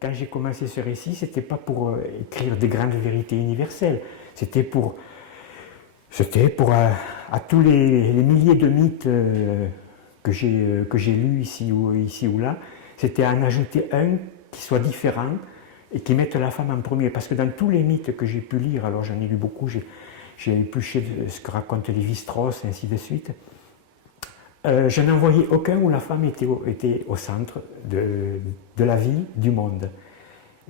quand j'ai commencé ce récit, c'était pas pour écrire des grandes vérités universelles. C'était pour à tous les milliers de mythes que j'ai lus ici ou là, c'était en ajouter un qui soit différent et qui mette la femme en premier. Parce que dans tous les mythes que j'ai pu lire, alors j'en ai lu beaucoup, j'ai épluché ce que racontent Lévi-Strauss, et ainsi de suite, je n'en voyais aucun où la femme était au centre de la vie, du monde.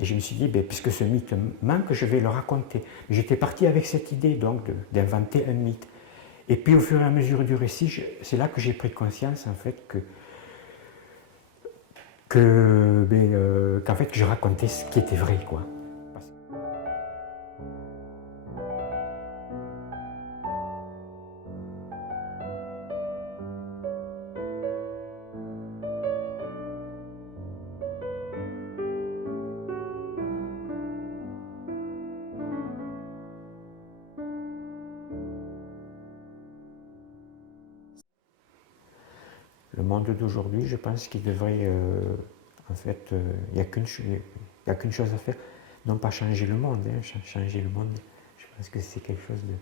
Et je me suis dit, ben, puisque ce mythe manque, je vais le raconter. J'étais parti avec cette idée donc d'inventer un mythe. Et puis au fur et à mesure du récit, c'est là que j'ai pris conscience en fait qu'en fait je racontais ce qui était vrai, quoi. Le monde d'aujourd'hui, je pense qu'il devrait, en fait, il n'y a qu'une chose à faire, non pas changer le monde, hein, changer le monde, je pense que c'est quelque chose de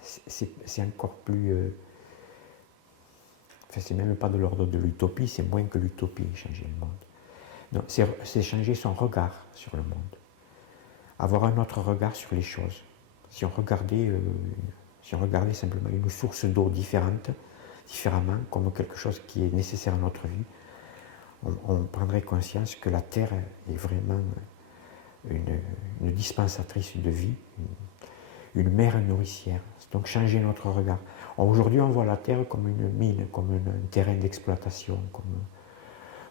c'est encore plus, enfin, c'est même pas de l'ordre de l'utopie, c'est moins que l'utopie, changer le monde. Non, c'est changer son regard sur le monde, avoir un autre regard sur les choses. Si on regardait simplement une source d'eau différemment, comme quelque chose qui est nécessaire à notre vie, on prendrait conscience que la Terre est vraiment une dispensatrice de vie, une mère nourricière. Donc changer notre regard. Aujourd'hui, on voit la Terre comme une mine, comme un terrain d'exploitation,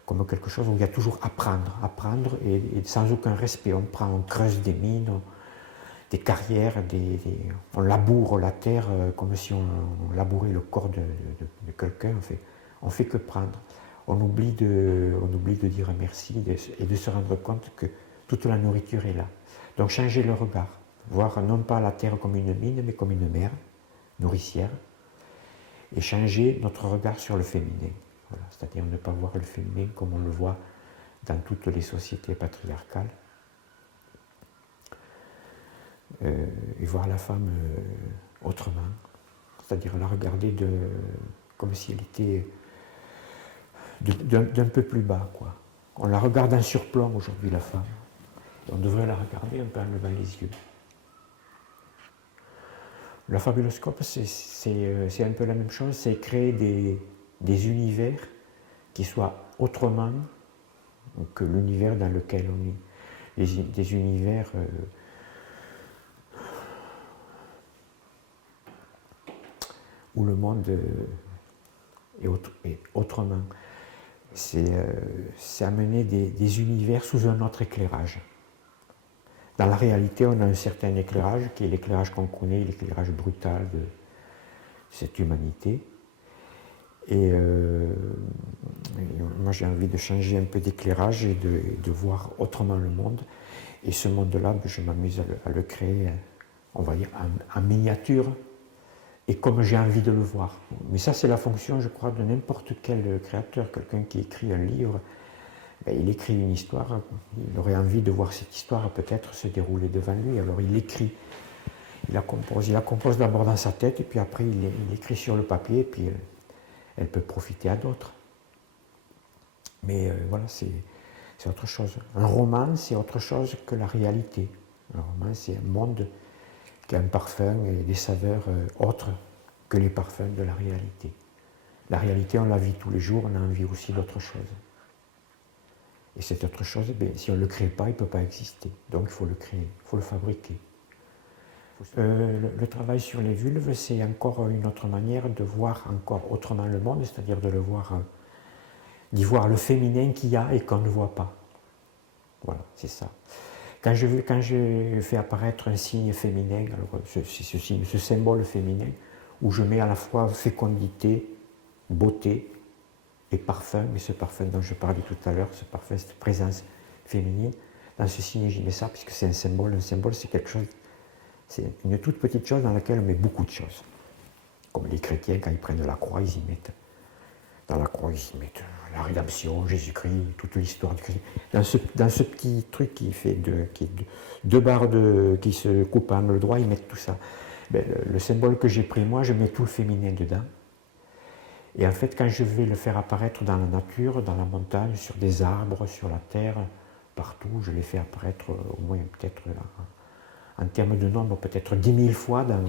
comme quelque chose où il y a toujours à prendre et sans aucun respect. On creuse des mines, des carrières, on laboure la terre comme si on labourait le corps de quelqu'un. On fait que prendre. On oublie de dire merci et de se rendre compte que toute la nourriture est là. Donc changer le regard, voir non pas la terre comme une mine, mais comme une mère nourricière, et changer notre regard sur le féminin. Voilà, c'est-à-dire ne pas voir le féminin comme on le voit dans toutes les sociétés patriarcales, et voir la femme autrement, c'est-à-dire la regarder comme si elle était d'un peu plus bas, quoi. On la regarde en surplomb aujourd'hui, la femme. Et on devrait la regarder un peu en levant les yeux. La fabuloscope, c'est un peu la même chose, c'est créer des univers qui soient autrement que l'univers dans lequel on est. Des univers où le monde est autrement. C'est amener des univers sous un autre éclairage. Dans la réalité, on a un certain éclairage, qui est l'éclairage qu'on connaît, l'éclairage brutal de cette humanité. Et moi, j'ai envie de changer un peu d'éclairage et de voir autrement le monde. Et ce monde-là, je m'amuse à le créer, on va dire, en miniature, et comme j'ai envie de le voir. Mais ça, c'est la fonction, je crois, de n'importe quel créateur. Quelqu'un qui écrit un livre, ben, il écrit une histoire, il aurait envie de voir cette histoire peut-être se dérouler devant lui, alors il écrit, il la compose d'abord dans sa tête, et puis après il écrit sur le papier, et puis elle peut profiter à d'autres. Mais voilà, c'est autre chose. Un roman, c'est autre chose que la réalité. Un roman, c'est un monde qui a un parfum et des saveurs autres que les parfums de la réalité. La réalité, on la vit tous les jours, on a envie aussi d'autre chose. Et cette autre chose, ben, si on ne le crée pas, il ne peut pas exister. Donc il faut le créer, il faut le fabriquer. Le travail sur les vulves, c'est encore une autre manière de voir encore autrement le monde, c'est-à-dire d'y voir le féminin qu'il y a et qu'on ne voit pas. Voilà, c'est ça. Quand je fais apparaître un signe féminin, alors ce symbole féminin, où je mets à la fois fécondité, beauté et parfum, mais ce parfum dont je parlais tout à l'heure, ce parfum, cette présence féminine, dans ce signe, j'y mets ça, puisque c'est un symbole. Un symbole, c'est quelque chose, c'est une toute petite chose dans laquelle on met beaucoup de choses. Comme les chrétiens, quand ils prennent la croix, ils y mettent dans la croix, ils mettent la rédemption, Jésus-Christ, toute l'histoire du Christ. Dans ce petit truc qui fait deux barres qui se coupent à angle droit, ils mettent tout ça. Ben, le symbole que j'ai pris, moi, je mets tout le féminin dedans. Et en fait, quand je vais le faire apparaître dans la nature, dans la montagne, sur des arbres, sur la terre, partout, je les fais apparaître au moins peut-être, en termes de nombre, peut-être 10 000 fois dans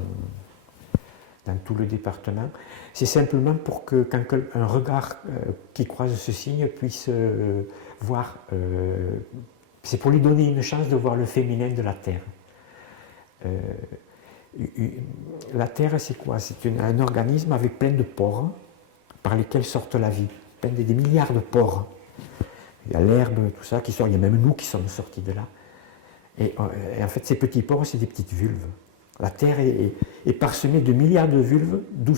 tout le département. C'est simplement pour que quand un regard qui croise ce signe puisse voir, c'est pour lui donner une chance de voir le féminin de la terre. La terre, c'est quoi? C'est un organisme avec plein de pores par lesquels sortent la vie, plein des milliards de pores. Il y a l'herbe, tout ça qui sort, il y a même nous qui sommes sortis de là. Et en fait, ces petits pores, c'est des petites vulves. La Terre est parsemée de milliards de vulves d'où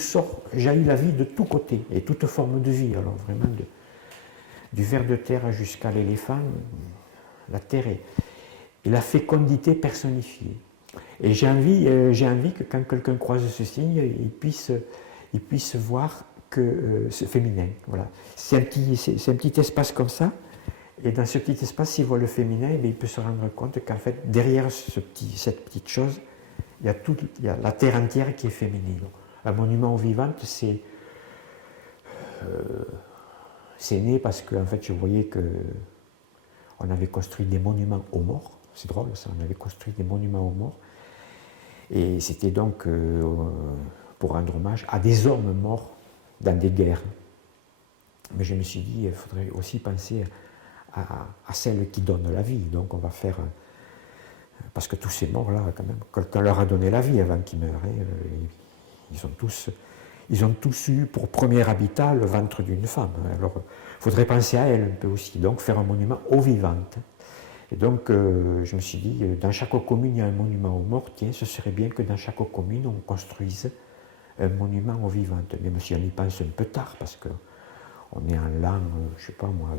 jaillit la vie de tous côtés, et toute forme de vie. Alors vraiment, du ver de terre jusqu'à l'éléphant, la Terre est la fécondité personnifiée. Et j'ai envie que quand quelqu'un croise ce signe, il puisse voir que c'est féminin. Voilà. C'est un petit espace comme ça. Et dans ce petit espace, s'il voit le féminin, il peut se rendre compte qu'en fait, derrière cette petite chose, il y a la terre entière qui est féminine. Un monument aux vivantes, c'est né parce que en fait, je voyais qu'on avait construit des monuments aux morts. C'est drôle ça, on avait construit des monuments aux morts. Et c'était donc pour rendre hommage à des hommes morts dans des guerres. Mais je me suis dit, il faudrait aussi penser à celles qui donnent la vie. Donc on va faire... Parce que tous ces morts-là, quand même, quelqu'un leur a donné la vie avant qu'ils meurent. Ils ont tous eu pour premier habitat le ventre d'une femme. Alors il faudrait penser à elles un peu aussi. Donc faire un monument aux vivantes. Et donc je me suis dit, dans chaque commune, il y a un monument aux morts. Tiens, ce serait bien que dans chaque commune, on construise un monument aux vivantes. Même si on y pense un peu tard, parce que on est en l'an, je ne sais pas moi,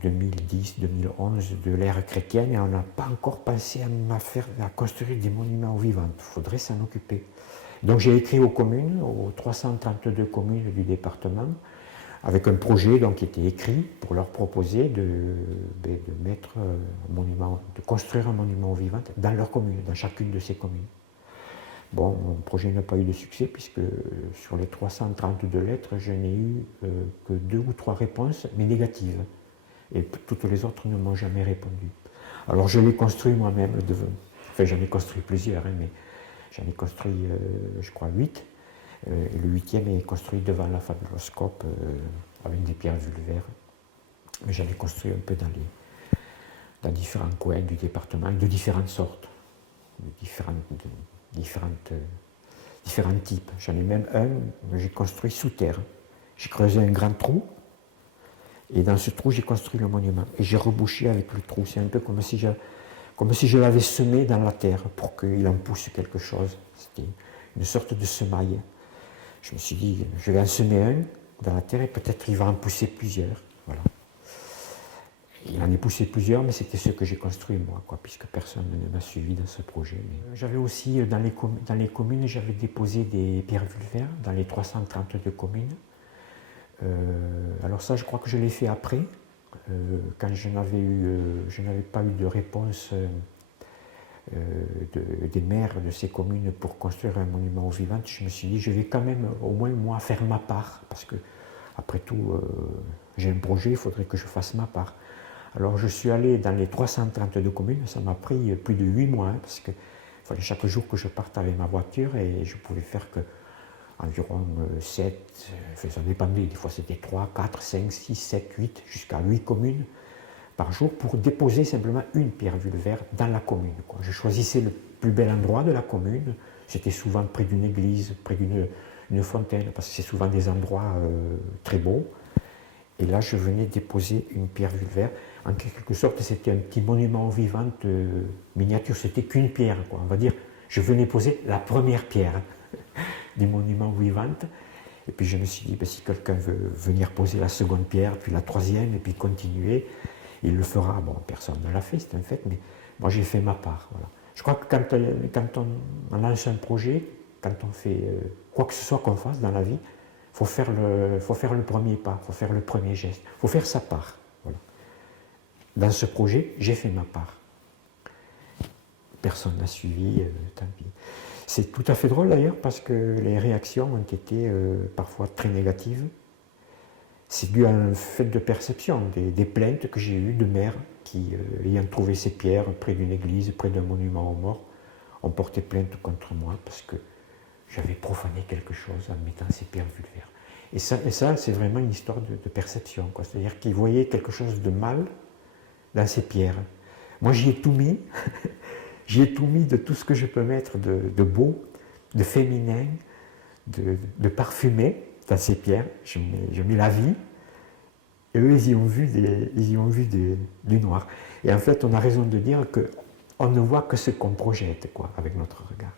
2010, 2011 de l'ère chrétienne et on n'a pas encore pensé à construire des monuments aux vivantes. Il faudrait s'en occuper. Donc j'ai écrit aux communes, aux 332 communes du département, avec un projet donc, qui était écrit pour leur proposer de construire un monument aux vivantes dans leur commune, dans chacune de ces communes. Bon, mon projet n'a pas eu de succès puisque sur les 332 lettres, je n'ai eu que 2 ou 3 réponses, mais négatives. Et toutes les autres ne m'ont jamais répondu. Alors je l'ai construit moi-même, enfin j'en ai construit plusieurs, mais j'en ai construit, je crois, 8. Et le 8e est construit devant la fabuloscope avec des pierres vulvaires. Mais j'en ai construit un peu dans différents coins du département, de différentes sortes, de différents types. J'en ai même un que j'ai construit sous terre. J'ai creusé un grand trou, et dans ce trou, j'ai construit le monument. Et j'ai rebouché avec le trou. C'est un peu comme si je l'avais semé dans la terre pour qu'il en pousse quelque chose. C'était une sorte de semaille. Je me suis dit, je vais en semer un dans la terre et peut-être il va en pousser plusieurs. Voilà. Il en est poussé plusieurs, mais c'était ceux que j'ai construits moi, puisque personne ne m'a suivi dans ce projet. J'avais aussi, dans les communes, j'avais déposé des pierres vulvaires dans les 332 communes. Alors ça, je crois que je l'ai fait après, quand je n'avais pas eu de réponse des maires de ces communes pour construire un monument aux vivantes. Je me suis dit, je vais quand même au moins moi faire ma part, parce que après tout, j'ai un projet, il faudrait que je fasse ma part. Alors je suis allé dans les 332 communes, ça m'a pris plus de 8 mois, parce qu'il fallait chaque jour que je parte avec ma voiture et je pouvais faire que environ 7, enfin ça dépendait, des fois c'était 3, 4, 5, 6, 7, 8, jusqu'à 8 communes par jour pour déposer simplement une pierre vulvaire dans la commune. Je choisissais le plus bel endroit de la commune, c'était souvent près d'une église, près d'une fontaine, parce que c'est souvent des endroits très beaux. Et là, je venais déposer une pierre vulvaire. En quelque sorte, c'était un petit monument aux vivantes miniature, c'était qu'une pierre, on va dire. Je venais poser la première pierre du monument aux vivantes. Et puis je me suis dit, si quelqu'un veut venir poser la seconde pierre, puis la troisième, et puis continuer, il le fera. Bon, personne ne l'a fait, c'est un fait, mais moi j'ai fait ma part. Voilà. Je crois que quand on lance un projet, quand on fait quoi que ce soit qu'on fasse dans la vie, faut faire le premier pas, il faut faire le premier geste, il faut faire sa part. Voilà. Dans ce projet, j'ai fait ma part. Personne n'a suivi, tant pis. C'est tout à fait drôle d'ailleurs parce que les réactions ont été parfois très négatives. C'est dû à un fait de perception, des plaintes que j'ai eues de mères qui, ayant trouvé ces pierres près d'une église, près d'un monument aux morts, ont porté plainte contre moi parce que j'avais profané quelque chose en mettant ces pierres vulvaires. Et ça c'est vraiment une histoire de perception. C'est-à-dire qu'ils voyaient quelque chose de mal dans ces pierres. Moi, j'y ai tout mis. J'y ai tout mis de tout ce que je peux mettre de beau, de féminin, de parfumé dans ces pierres. Je mets la vie. Et eux, ils y ont vu du noir. Et en fait, on a raison de dire qu'on ne voit que ce qu'on projette, avec notre regard.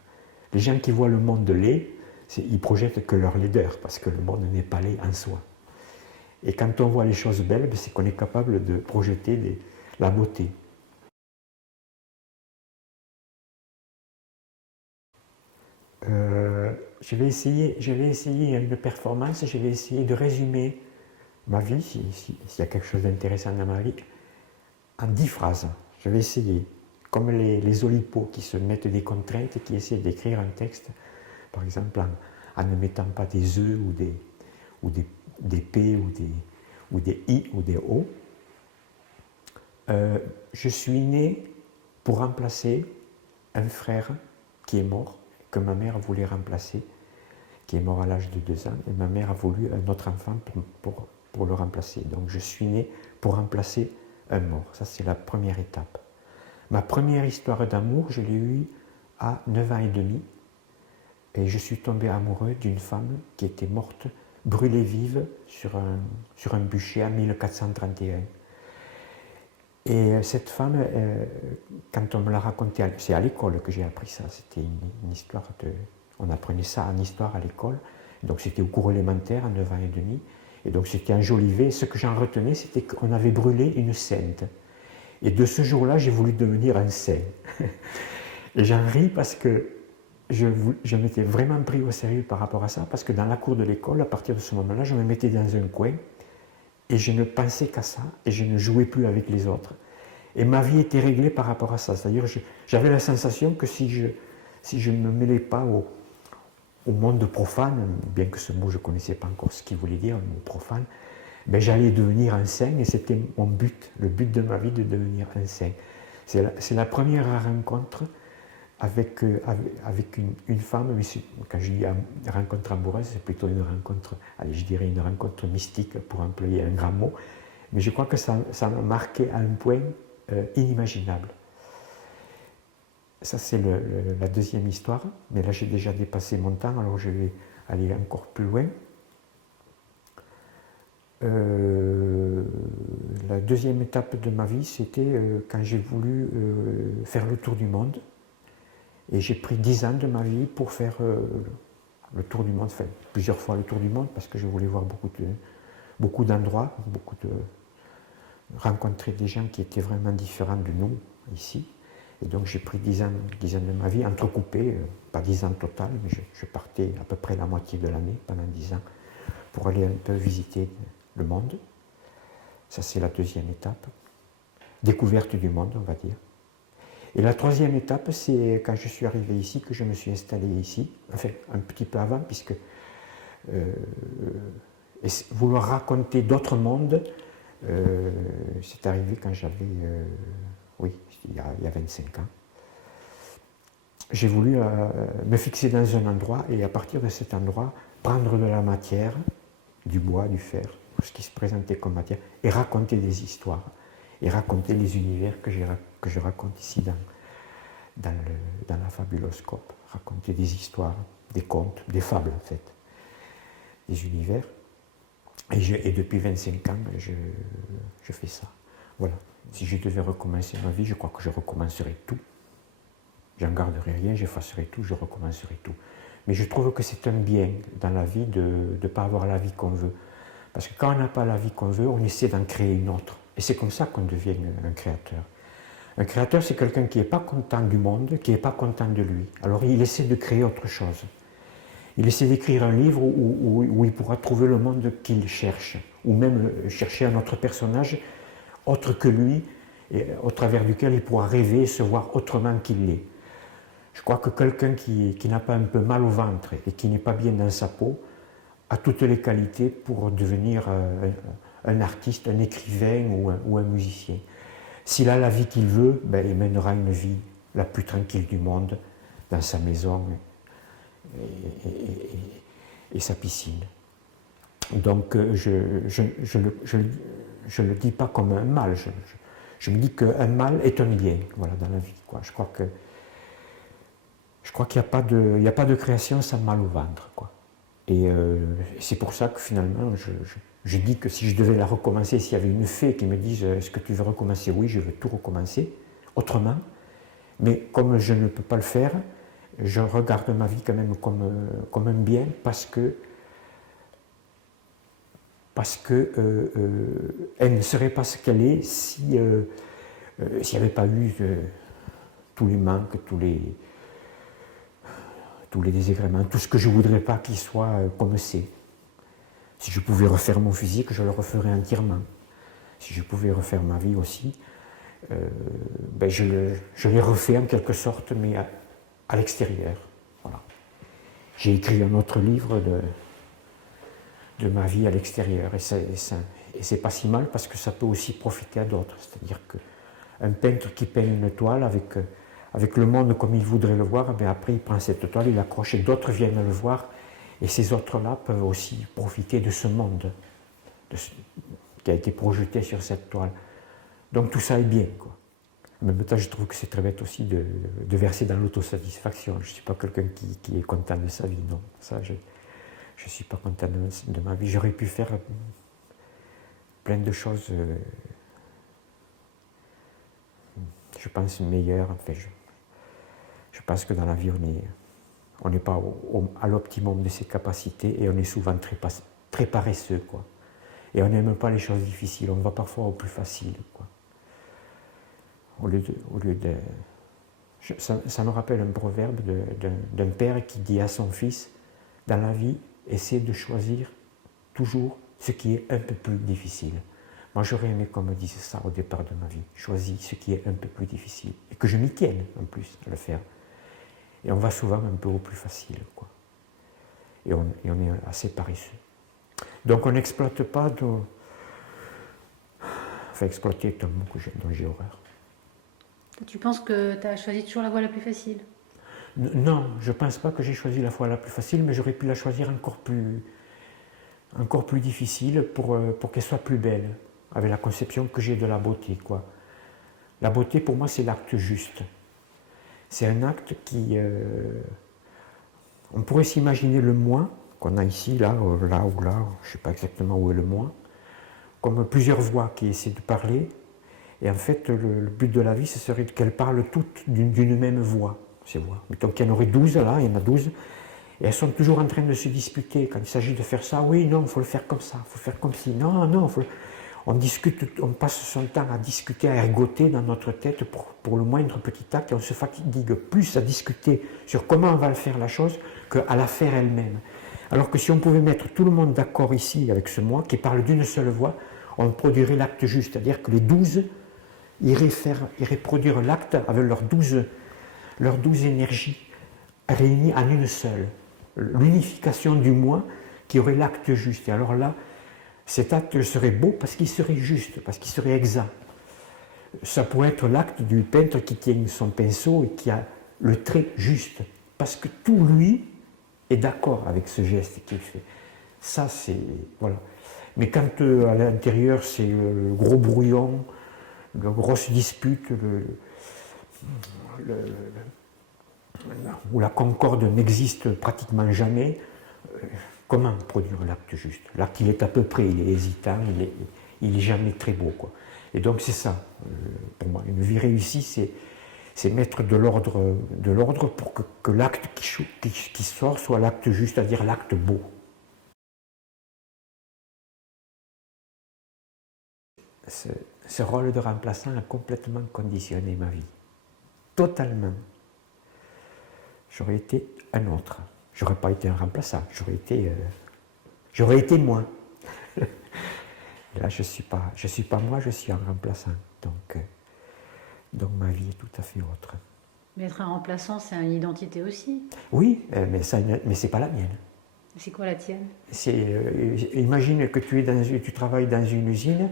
Les gens qui voient le monde laid, ils projettent que leur laideur, parce que le monde n'est pas laid en soi. Et quand on voit les choses belles, c'est qu'on est capable de projeter la beauté. Je vais essayer une performance, je vais essayer de résumer ma vie, s'il y a quelque chose d'intéressant dans ma vie, en 10 phrases. Je vais essayer, comme les olipos qui se mettent des contraintes et qui essaient d'écrire un texte, par exemple en ne mettant pas des E ou des P ou des I ou des O. Je suis né pour remplacer un frère qui est mort, que ma mère voulait remplacer, qui est mort à l'âge de 2 ans, et ma mère a voulu un autre enfant pour le remplacer. Donc je suis né pour remplacer un mort. Ça, c'est la première étape. Ma première histoire d'amour, je l'ai eue à 9 ans et demi, et je suis tombé amoureux d'une femme qui était morte, brûlée vive sur un bûcher en 1431. Et cette femme, quand on me l'a raconté, c'est à l'école que j'ai appris ça, c'était une histoire on apprenait ça en histoire à l'école, donc c'était au cours élémentaire, à 9 ans et demi, et donc c'était enjolivé. Ce que j'en retenais, c'était qu'on avait brûlé une sainte. Et de ce jour-là, j'ai voulu devenir un saint. Et j'en ris parce que je m'étais vraiment pris au sérieux par rapport à ça, parce que dans la cour de l'école, à partir de ce moment-là, je me mettais dans un coin, et je ne pensais qu'à ça, et je ne jouais plus avec les autres. Et ma vie était réglée par rapport à ça. C'est-à-dire, j'avais la sensation que si je ne me mêlais pas au monde profane, bien que ce mot je ne connaissais pas encore ce qu'il voulait dire, le mot profane, ben j'allais devenir un saint, et c'était mon but, le but de ma vie, de devenir un saint. C'est la première rencontre avec une femme, mais quand je dis rencontre amoureuse, c'est plutôt une rencontre, allez, je dirais une rencontre mystique pour employer un grand mot, mais je crois que ça m'a marqué à un point inimaginable. Ça, c'est la deuxième histoire, mais là j'ai déjà dépassé mon temps, alors je vais aller encore plus loin. La deuxième étape de ma vie, c'était quand j'ai voulu faire le tour du monde. Et j'ai pris 10 ans de ma vie pour faire le tour du monde, enfin plusieurs fois le tour du monde, parce que je voulais voir beaucoup d'endroits, rencontrer des gens qui étaient vraiment différents de nous ici. Et donc j'ai pris 10 ans de ma vie, entrecoupés, pas 10 ans total, mais je partais à peu près la moitié de l'année, pendant 10 ans, pour aller un peu visiter le monde. Ça, c'est la deuxième étape. Découverte du monde, on va dire. Et la troisième étape, c'est quand je suis arrivé ici, que je me suis installé ici, enfin un petit peu avant, puisque vouloir raconter d'autres mondes, c'est arrivé quand j'avais, oui, il y a 25 ans. J'ai voulu me fixer dans un endroit et à partir de cet endroit, prendre de la matière, du bois, du fer, ce qui se présentait comme matière, et raconter des histoires, et raconter les univers que je raconte ici dans la Fabuloscope, raconter des histoires, des contes, des fables en fait, des univers. Et depuis 25 ans, je fais ça. Voilà. Si je devais recommencer ma vie, je crois que je recommencerai tout. J'en garderai rien, j'effacerai tout, je recommencerai tout. Mais je trouve que c'est un bien dans la vie de ne pas avoir la vie qu'on veut. Parce que quand on n'a pas la vie qu'on veut, on essaie d'en créer une autre. Et c'est comme ça qu'on devient un créateur. Un créateur, c'est quelqu'un qui n'est pas content du monde, qui n'est pas content de lui. Alors il essaie de créer autre chose. Il essaie d'écrire un livre où il pourra trouver le monde qu'il cherche, ou même chercher un autre personnage autre que lui, et au travers duquel il pourra rêver et se voir autrement qu'il l'est. Je crois que quelqu'un qui n'a pas un peu mal au ventre et qui n'est pas bien dans sa peau a toutes les qualités pour devenir un artiste, un écrivain ou un musicien. S'il a la vie qu'il veut, ben, il mènera une vie la plus tranquille du monde, dans sa maison et sa piscine. Donc je ne le dis pas comme un mal, je me dis qu'un mal est un bien, voilà, dans la vie, quoi. Je crois qu'il n'y a pas de création sans mal au ventre, quoi. Et c'est pour ça que finalement, je dis que si je devais la recommencer, s'il y avait une fée qui me dise est-ce que tu veux recommencer? Oui, je veux tout recommencer, autrement. Mais comme je ne peux pas le faire, je regarde ma vie quand même comme un bien parce que elle ne serait pas ce qu'elle est s'il n'y avait pas eu tous les manques, tous les désagréments, tout ce que je ne voudrais pas qu'il soit comme c'est. Si je pouvais refaire mon physique, je le referais entièrement. Si je pouvais refaire ma vie aussi, ben je l'ai refait en quelque sorte, mais à l'extérieur. Voilà. J'ai écrit un autre livre de ma vie à l'extérieur, et c'est pas si mal parce que ça peut aussi profiter à d'autres. C'est-à-dire qu'un peintre qui peint une toile avec le monde comme il voudrait le voir, ben après il prend cette toile, il l'accroche et d'autres viennent le voir. Et ces autres-là peuvent aussi profiter de ce monde qui a été projeté sur cette toile. Donc tout ça est bien, quoi. En même temps, je trouve que c'est très bête aussi de verser dans l'autosatisfaction. Je ne suis pas quelqu'un qui est content de sa vie, non. Ça, je ne suis pas content de ma vie. J'aurais pu faire plein de choses, je pense, meilleures. Enfin, je pense que dans la vie, on n'est pas à l'optimum de ses capacités et on est souvent très paresseux, quoi. Et on n'aime pas les choses difficiles, on va parfois au plus facile, quoi. Au lieu de ça me rappelle un proverbe d'un père qui dit à son fils, dans la vie, essaie de choisir toujours ce qui est un peu plus difficile. Moi, j'aurais aimé qu'on me dise ça au départ de ma vie, choisis ce qui est un peu plus difficile, et que je m'y tienne en plus à le faire. Et on va souvent un peu au plus facile, quoi. Et on est assez paresseux. Donc on n'exploite pas de... Enfin, exploiter est un mot dont j'ai horreur. Tu penses que tu as choisi toujours la voie la plus facile? Non, je ne pense pas que j'ai choisi la voie la plus facile, mais j'aurais pu la choisir encore plus difficile pour qu'elle soit plus belle, avec la conception que j'ai de la beauté, quoi. La beauté, pour moi, c'est l'acte juste. C'est un acte qui... on pourrait s'imaginer le moi, qu'on a ici, là, ou là, je ne sais pas exactement où est le moi, comme plusieurs voix qui essaient de parler. Et en fait, le but de la vie, ce serait qu'elles parlent toutes d'une même voix, ces voix. Mettons qu'il y en aurait 12, là, il y en a 12, et elles sont toujours en train de se disputer. Quand il s'agit de faire ça, oui, non, il faut le faire comme ça, il faut faire comme ci, non, non, on discute, on passe son temps à discuter, à ergoter dans notre tête pour le moindre petit acte, et on se fatigue plus à discuter sur comment on va le faire la chose qu'à la faire elle-même. Alors que si on pouvait mettre tout le monde d'accord ici avec ce moi qui parle d'une seule voix, on produirait l'acte juste, c'est-à-dire que les 12 iraient produire l'acte avec leurs 12 énergies réunies en une seule. L'unification du moi qui aurait l'acte juste. Et alors là, cet acte serait beau parce qu'il serait juste, parce qu'il serait exact. Ça pourrait être l'acte du peintre qui tient son pinceau et qui a le trait juste, parce que tout lui est d'accord avec ce geste qu'il fait. Ça, c'est... Voilà. Mais quand à l'intérieur, c'est le gros brouillon, la grosse dispute, où la concorde n'existe pratiquement jamais, comment produire l'acte juste? L'acte, il est à peu près, il est hésitant, il est jamais très beau, quoi. Et donc c'est ça, pour moi, une vie réussie, c'est mettre de l'ordre pour que l'acte qui sort soit l'acte juste, c'est-à-dire l'acte beau. Ce rôle de remplaçant a complètement conditionné ma vie. Totalement. J'aurais été un autre. J'aurais pas été un remplaçant, j'aurais été moi. Et là, je suis pas moi, je suis un remplaçant. Donc ma vie est tout à fait autre. Mais être un remplaçant, c'est une identité aussi. Oui, mais c'est pas la mienne. C'est quoi la tienne? Imagine que tu travailles dans une usine,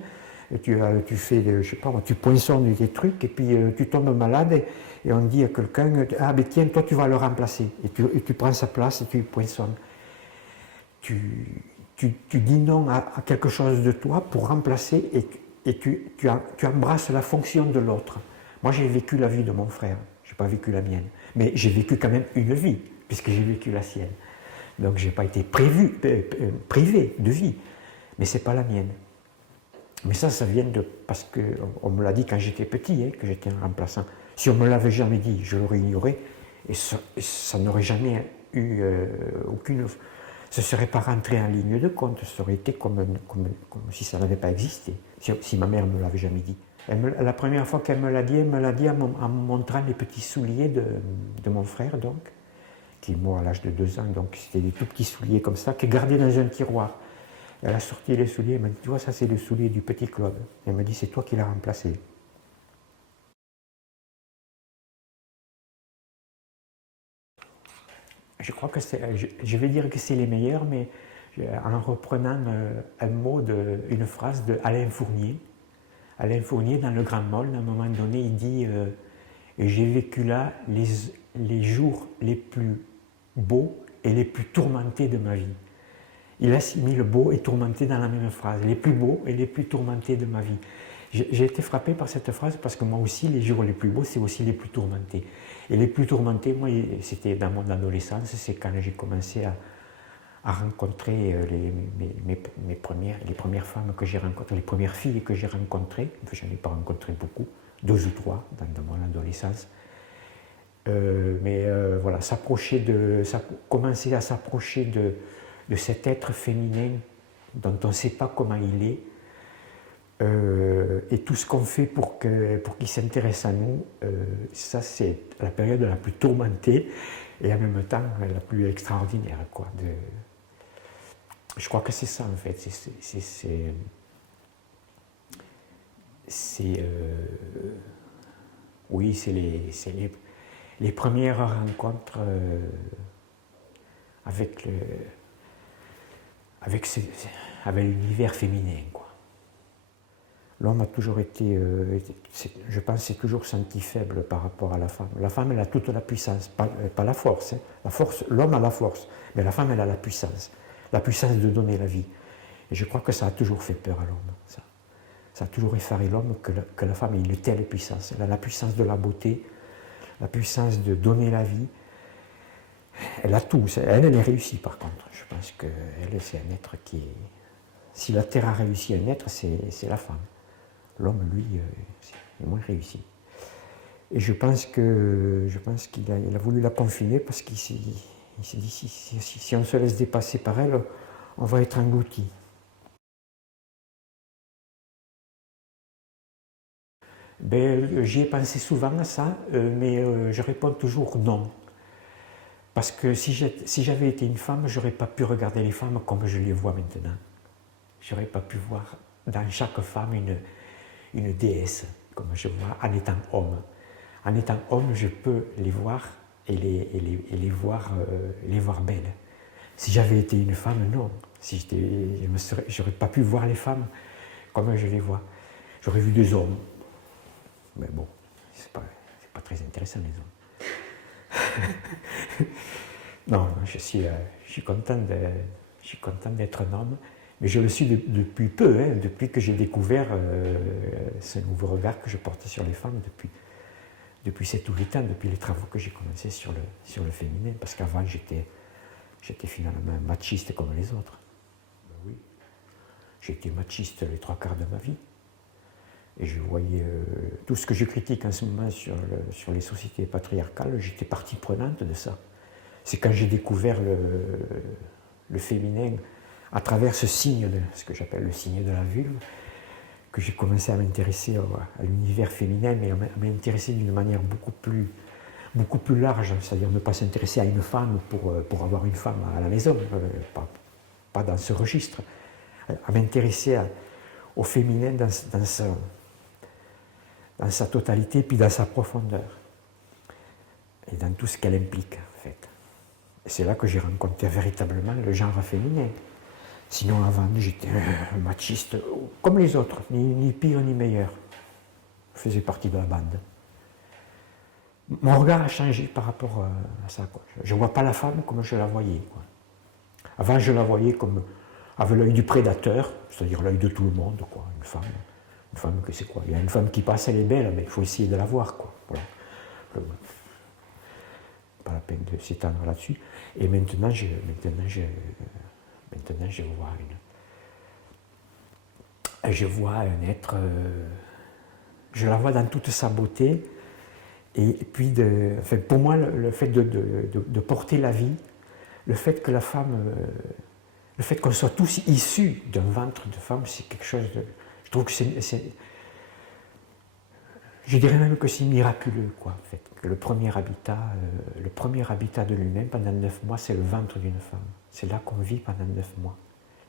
et tu fais, je sais pas, tu poinçonnes des trucs, et puis tu tombes malade, et on dit à quelqu'un, ah ben tiens, toi tu vas le remplacer, et tu prends sa place et tu poinçonnes. Tu dis non à quelque chose de toi pour remplacer, et tu embrasses la fonction de l'autre. Moi j'ai vécu la vie de mon frère, je n'ai pas vécu la mienne, mais j'ai vécu quand même une vie, puisque j'ai vécu la sienne. Donc je n'ai pas été privé de vie, mais ce n'est pas la mienne. Mais ça vient parce qu'on me l'a dit quand j'étais petit, que j'étais un remplaçant. Si on ne me l'avait jamais dit, je l'aurais ignoré, et ça n'aurait jamais eu aucune... Ce ne serait pas rentré en ligne de compte, ça aurait été comme si ça n'avait pas existé, si ma mère ne me l'avait jamais dit. La première fois qu'elle me l'a dit, en me montrant les petits souliers de mon frère, donc, qui est mort à l'âge de 2 ans, donc c'était des tout petits souliers comme ça, qui gardaient dans un tiroir. Elle a sorti les souliers, elle m'a dit, tu vois, ça c'est le soulier du petit Claude. Elle m'a dit, c'est toi qui l'as remplacé. Je crois que je vais dire que c'est les meilleurs, mais en reprenant un mot, une phrase de Alain Fournier. Alain Fournier, dans Le Grand Môle, à un moment donné, il dit j'ai vécu là les jours les plus beaux et les plus tourmentés de ma vie. Il assimile beau et tourmenté dans la même phrase, les plus beaux et les plus tourmentés de ma vie. J'ai été frappé par cette phrase parce que moi aussi, les jours les plus beaux, c'est aussi les plus tourmentés. Et les plus tourmentés, moi, c'était dans mon adolescence, c'est quand j'ai commencé à rencontrer les premières femmes que j'ai rencontrées, les premières filles que j'ai rencontrées. Enfin, je n'en ai pas rencontré beaucoup, 2 ou 3 dans mon adolescence. Voilà, commencer à s'approcher de cet être féminin dont on ne sait pas comment il est, et tout ce qu'on fait pour qu'il s'intéresse à nous, ça c'est la période la plus tourmentée et en même temps la plus extraordinaire, quoi. Je crois que c'est ça en fait, oui, c'est les premières rencontres avec l'univers féminin, quoi. L'homme a toujours été, je pense, s'est toujours senti faible par rapport à la femme. La femme, elle a toute la puissance, pas la force. La force, l'homme a la force, mais la femme, elle a la puissance de donner la vie. Et je crois que ça a toujours fait peur à l'homme. Ça a toujours effaré l'homme que la femme ait une telle puissance. Elle a la puissance de la beauté, la puissance de donner la vie. Elle a tout. Elle est réussie, par contre. Je pense qu'elle, c'est un être qui est... Si la Terre a réussi un être, c'est la femme. L'homme, lui, est moins réussi. Et je pense qu'il a voulu la confiner parce qu'il s'est dit, si on se laisse dépasser par elle, on va être englouti. J'y ai pensé souvent à ça, mais je réponds toujours non. Parce que si j'avais été une femme, je n'aurais pas pu regarder les femmes comme je les vois maintenant. Je n'aurais pas pu voir dans chaque femme une déesse, comme je vois en étant homme. En étant homme, je peux les voir et les voir belles. Si j'avais été une femme, non. Je n'aurais pas pu voir les femmes comme je les vois. J'aurais vu des hommes. Mais bon, c'est pas très intéressant, les hommes. Non, je suis content d'être un homme. Mais je le suis depuis peu, depuis que j'ai découvert ce nouveau regard que je porte sur les femmes depuis 7 ou 8 ans, depuis les travaux que j'ai commencé sur le féminin, parce qu'avant j'étais finalement machiste comme les autres. Ben oui. J'ai été machiste les 3/4 de ma vie. Et je voyais tout ce que je critique en ce moment sur les sociétés patriarcales, j'étais partie prenante de ça. C'est quand j'ai découvert le féminin à travers ce que j'appelle le signe de la vulve, que j'ai commencé à m'intéresser à l'univers féminin, mais à m'intéresser d'une manière beaucoup beaucoup plus large, c'est-à-dire ne pas s'intéresser à une femme pour avoir une femme à la maison, pas dans ce registre, à m'intéresser au féminin dans sa totalité, puis dans sa profondeur, et dans tout ce qu'elle implique, en fait. Et c'est là que j'ai rencontré véritablement le genre féminin. Sinon, avant, j'étais un machiste, comme les autres, ni pire ni meilleur. Je faisais partie de la bande. Mon regard a changé par rapport à ça, quoi. Je ne vois pas la femme comme je la voyais, quoi. Avant, je la voyais comme avec l'œil du prédateur, c'est-à-dire l'œil de tout le monde, quoi. Une femme, que c'est quoi? Il y a une femme qui passe, elle est belle, mais il faut essayer de la voir, quoi. Voilà. Pas la peine de s'étendre là-dessus. Et maintenant, je vois un être, je la vois dans toute sa beauté, et puis pour moi, le fait de porter la vie, le fait que la femme, le fait qu'on soit tous issus d'un ventre de femme, c'est quelque chose de, je trouve que je dirais même que c'est miraculeux, quoi, en fait, que le premier habitat de lui-même pendant 9 mois, c'est le ventre d'une femme. C'est là qu'on vit pendant 9 mois,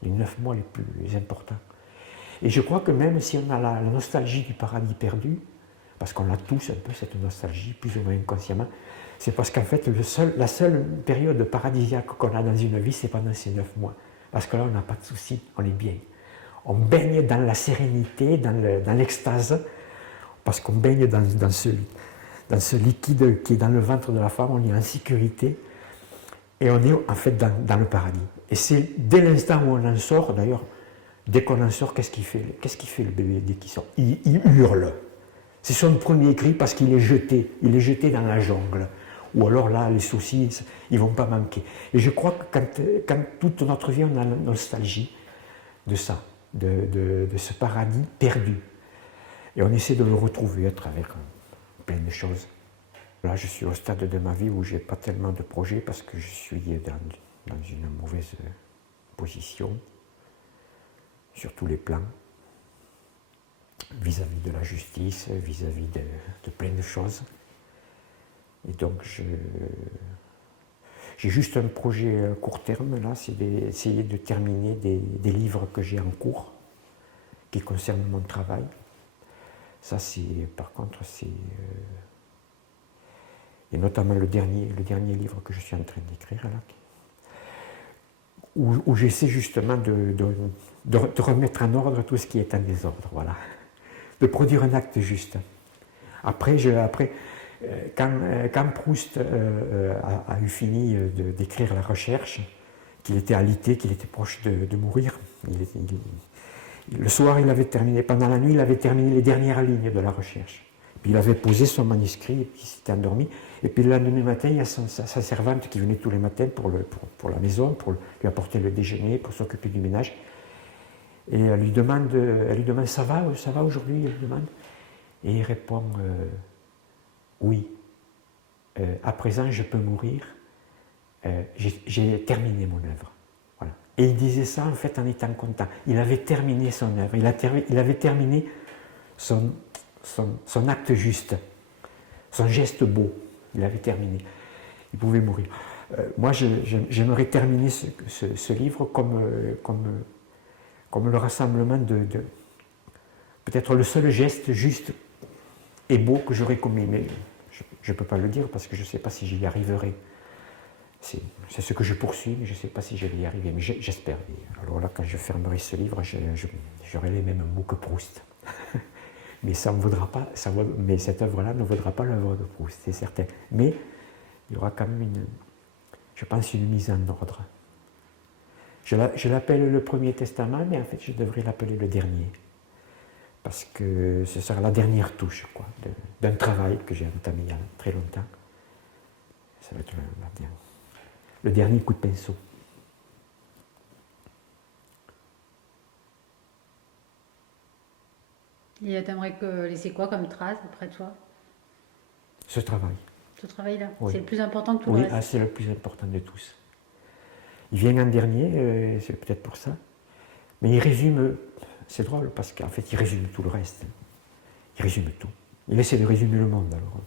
les 9 mois les plus importants. Et je crois que même si on a la nostalgie du paradis perdu, parce qu'on a tous un peu cette nostalgie, plus ou moins inconsciemment, c'est parce qu'en fait, la seule période paradisiaque qu'on a dans une vie, c'est pendant ces 9 mois. Parce que là, on n'a pas de soucis, on est bien. On baigne dans la sérénité, dans l'extase, parce qu'on baigne dans ce liquide qui est dans le ventre de la femme, on est en sécurité, et on est en fait dans le paradis. Et c'est dès l'instant où on en sort, d'ailleurs, dès qu'on en sort, qu'est-ce qu'il fait le bébé dès qu'il sort? Il hurle. C'est son premier cri parce qu'il est jeté dans la jungle. Ou alors là, les soucis, ils ne vont pas manquer. Et je crois que quand toute notre vie, on a la nostalgie de ça, de ce paradis perdu. Et on essaie de le retrouver à travers plein de choses. Là, je suis au stade de ma vie où je n'ai pas tellement de projets parce que je suis dans une mauvaise position sur tous les plans, vis-à-vis de la justice, vis-à-vis de plein de choses. Et donc, j'ai juste un projet à court terme, là, c'est d'essayer de terminer des livres que j'ai en cours, qui concernent mon travail. Ça, par contre, et notamment le dernier livre que je suis en train d'écrire, là, où j'essaie justement de remettre en ordre tout ce qui est en désordre, voilà. De produire un acte juste. Après, quand Proust a eu fini d'écrire La Recherche, qu'il était alité, qu'il était proche de mourir, le soir, il avait terminé, pendant la nuit, il avait terminé les dernières lignes de La Recherche. Puis il avait posé son manuscrit, et puis il s'était endormi. Et puis le lendemain matin, il y a sa servante qui venait tous les matins pour la maison, pour lui apporter le déjeuner, pour s'occuper du ménage. Et elle lui demande ça va aujourd'hui, elle lui demande. Et il répond oui. À présent, je peux mourir. J'ai terminé mon œuvre. Voilà. Et il disait ça en fait en étant content. Il avait terminé son œuvre. Il avait terminé son acte juste, son geste beau. Il avait terminé. Il pouvait mourir. Moi, j'aimerais terminer ce livre comme le rassemblement de peut-être le seul geste juste et beau que j'aurais commis. Mais je ne peux pas le dire parce que je ne sais pas si j'y arriverai. C'est ce que je poursuis, mais je ne sais pas si je vais y arriver. Mais j'espère. Alors là, quand je fermerai ce livre, j'aurai les mêmes mots que Proust. Mais ça ne vaudra pas, mais cette œuvre-là ne vaudra pas l'œuvre de Proust, c'est certain. Mais il y aura quand même je pense, une mise en ordre. Je l'appelle le Premier Testament, mais en fait, je devrais l'appeler le dernier. Parce que ce sera la dernière touche, quoi, d'un travail que j'ai entamé il y a très longtemps. Ça va être le dernier coup de pinceau. Et t'aimerais laisser quoi comme trace après toi? Ce travail. Ce travail-là, oui. C'est le plus important que tout le reste. Oui, c'est le plus important de tous. Il vient en dernier, c'est peut-être pour ça. Mais il résume, c'est drôle, parce qu'en fait, il résume tout le reste. Il résume tout. Il essaie de résumer le monde, alors.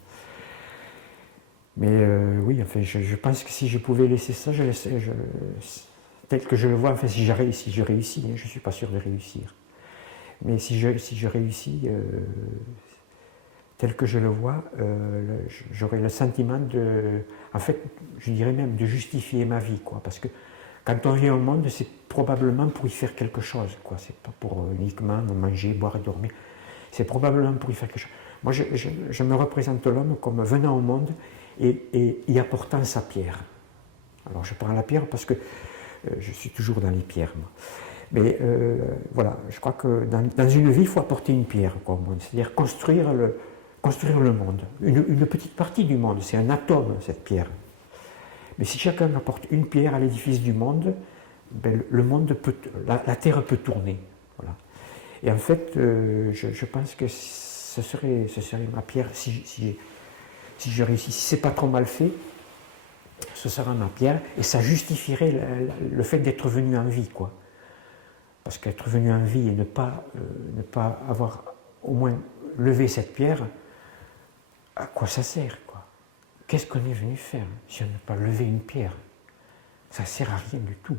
Mais oui, enfin, je pense que si je pouvais laisser ça, je laisserais, tel que je le vois, enfin, si je réussis, hein, je ne suis pas sûr de réussir. Mais si je réussis, tel que je le vois, j'aurais le sentiment de, en fait, je dirais même de justifier ma vie, quoi. Parce que quand on vient au monde, c'est probablement pour y faire quelque chose, quoi. C'est pas pour uniquement manger, boire et dormir. C'est probablement pour y faire quelque chose. Moi, je me représente l'homme comme venant au monde et y apportant sa pierre. Alors, je prends la pierre parce que je suis toujours dans les pierres, moi. Mais voilà, je crois que dans une vie, il faut apporter une pierre, quoi, au monde. C'est-à-dire construire le monde. Une petite partie du monde, c'est un atome, cette pierre. Mais si chacun apporte une pierre à l'édifice du monde, ben, le monde peut, la terre peut tourner. Voilà. Et en fait, je pense que ce serait ma pierre si je réussis. Si c'est pas trop mal fait, ce sera ma pierre et ça justifierait le fait d'être venu en vie, quoi. Parce qu'être venu en vie et ne pas avoir au moins levé cette pierre, à quoi ça sert, quoi? Qu'est-ce qu'on est venu faire si on n'a pas levé une pierre? Ça sert à rien du tout.